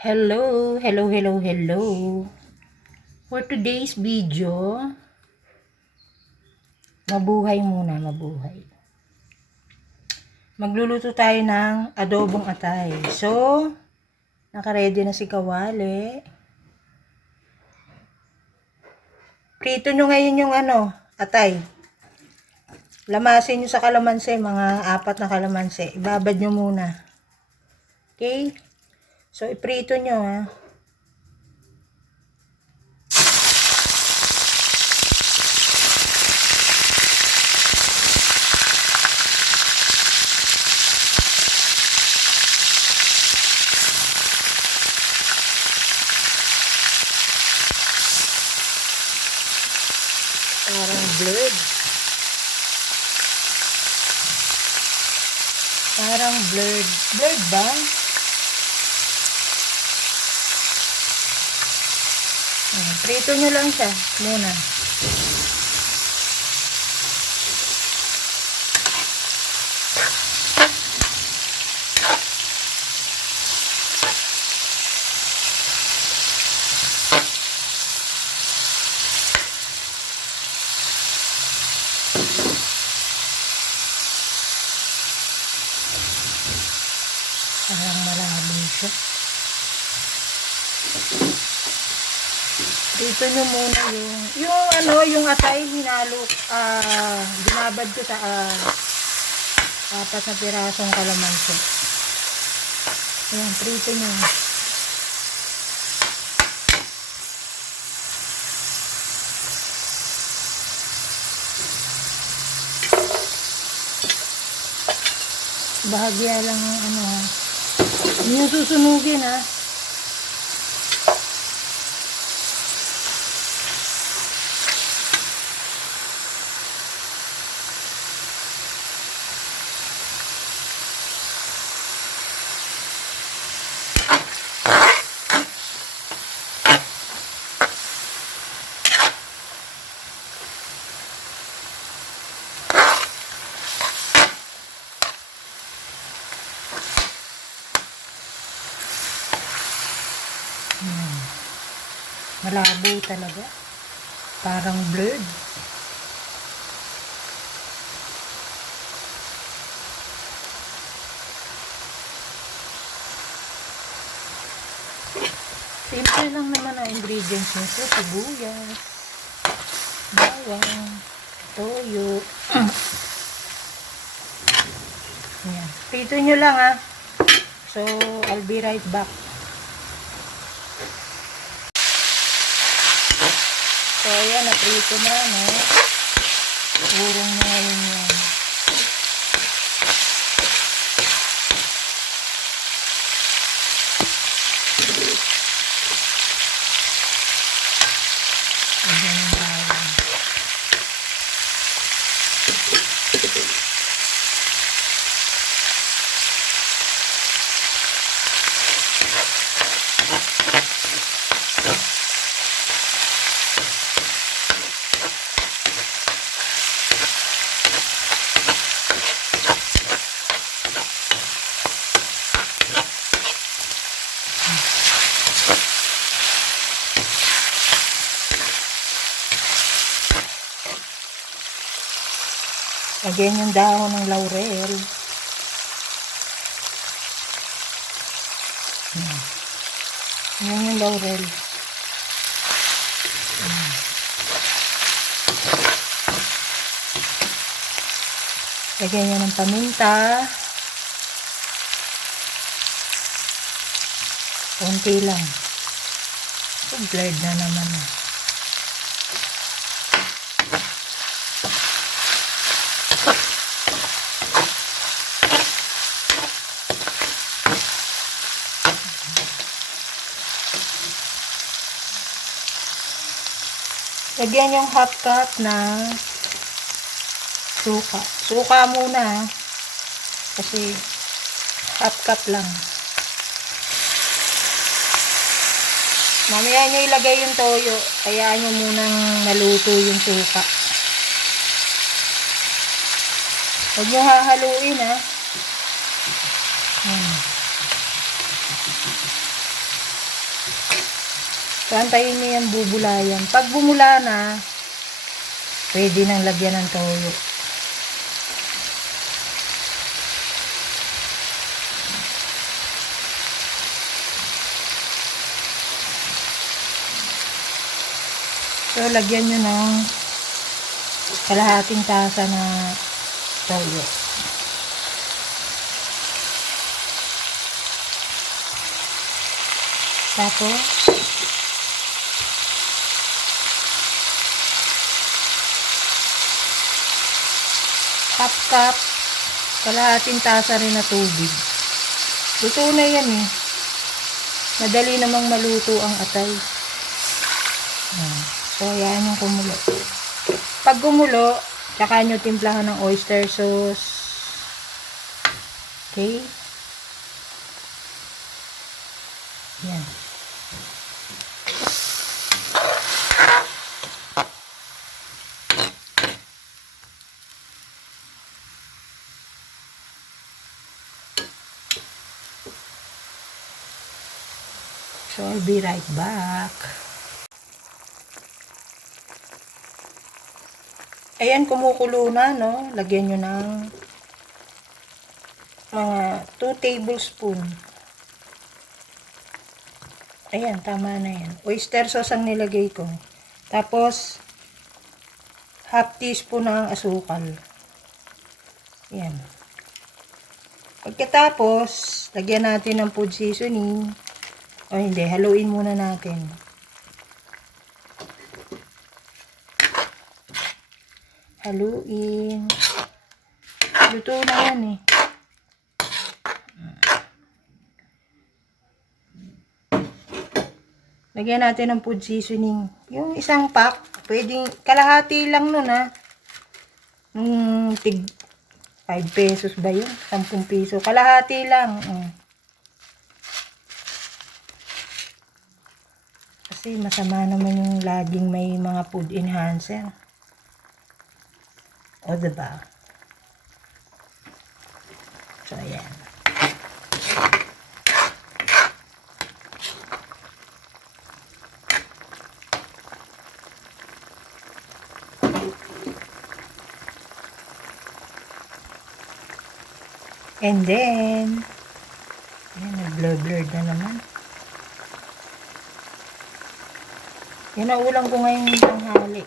Hello, hello, hello, hello. For today's video, mabuhay muna, mabuhay. Magluluto tayo ng adobong atay. So, naka-ready na si Kawali. Prito nyo ngayon yung atay. Lamasin nyo sa kalamansi, mga 4 na kalamansi. Ibabad nyo muna. Okay? So, iprito nyo ha. Parang blurred. Parang blurred. Blurred ba? Prito nyo lang siya muna. Parang malabo siya. Dito nyo muna yung atay hinalo, binabad ko sa 4 na pirasong kalamansi. Ayan, prito nyo. Bahagya lang hindi nyo susunugin ha. Malabo talaga. Parang blurred. Simple lang naman ang ingredients nito. Sibuyas, bawang, toyo. Ayan. Prito nyo lang ha. So, I'll be right back. So, ayan, naprito na, no? Urong na ngayon yan. Ayan yung bawang. Lagyan yung dahon ng laurel. Yan yung laurel. Lagyan nyo ng paminta. Konti lang. So, blurred na naman na. Lagyan yung half cup na suka. Suka muna kasi half cup lang. Mamaya nyo ilagay yung toyo. Hayaan nyo munang maluto yung suka. Huwag nyo hahaluin ha. So, antayin nyo yan, bubulayan. Pag bumula na, pwede nang lagyan ng toyo. So, lagyan nyo ng kalahating tasa na toyo. Tapos, half cup, kalahating tasa rin na tubig. Luto na yan eh. Madali namang maluto ang atay. So, ayan yung kumulo. Pag kumulo, tsaka nyo timplahan ng oyster sauce. Okay? Yan. So, I'll be right back. Ayan, kumukulo na, no? Lagyan nyo ng mga 2 tablespoon. Ayan, tama na yan. Oyster sauce ang nilagay ko. Tapos, half teaspoon ng asukal. Ayan. Pagkatapos, lagyan natin ng food seasoning. O hindi, haluin muna natin. Haluin. Luto na yan eh. Lagyan natin ng food seasoning. Yung isang pack, pwedeng kalahati lang nun ha. Tig 5 pesos ba yun? 10 piso. Kalahati lang. Kasi masama naman yung laging may mga food enhancer. O, diba? So, ayan. And then, ayan, nag-blur-blurred na naman. Yan ang ulam ko ngayon yung tanghali.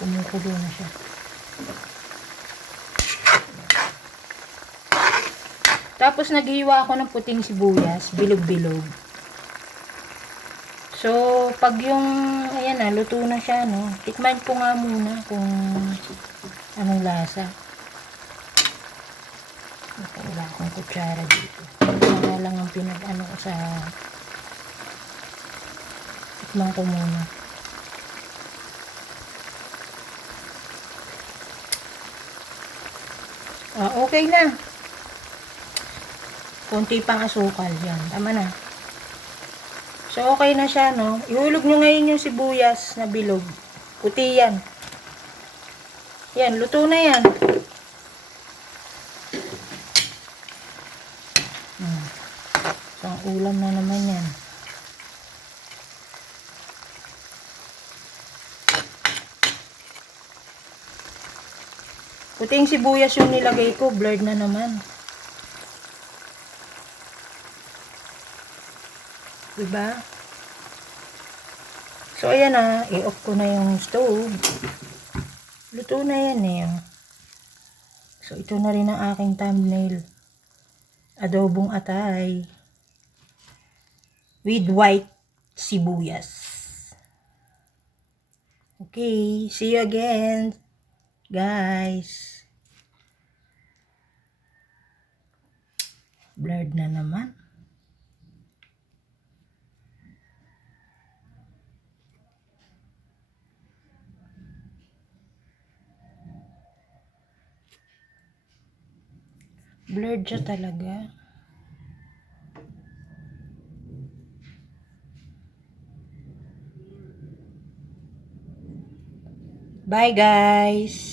Kumukulo na siya. Tapos naghiwa ako ng puting sibuyas, bilog-bilog. So, pag yung, ayan na, luto na siya, no? Tikman ko nga muna kung anong lasa. Wala akong kutsara dito. Wala lang ang pinag-ano ko sa... Tikman ko muna. Okay na. Konti pang asukal. Yan, tama na. So, okay na siya, no? Ihulog nyo ngayon yung sibuyas na bilog. Puti yan. Yan, luto na yan. So, ang ulam na naman yan. Puting sibuyas yung nilagay ko. Blurred na naman. Diba? So, ayan na. I-off ko na yung stove. Luto na yan eh. So, ito na rin ang aking thumbnail. Adobong atay. With white sibuyas. Okay. See you again, guys. Blurred na naman. Blurred siya talaga. Bye, guys.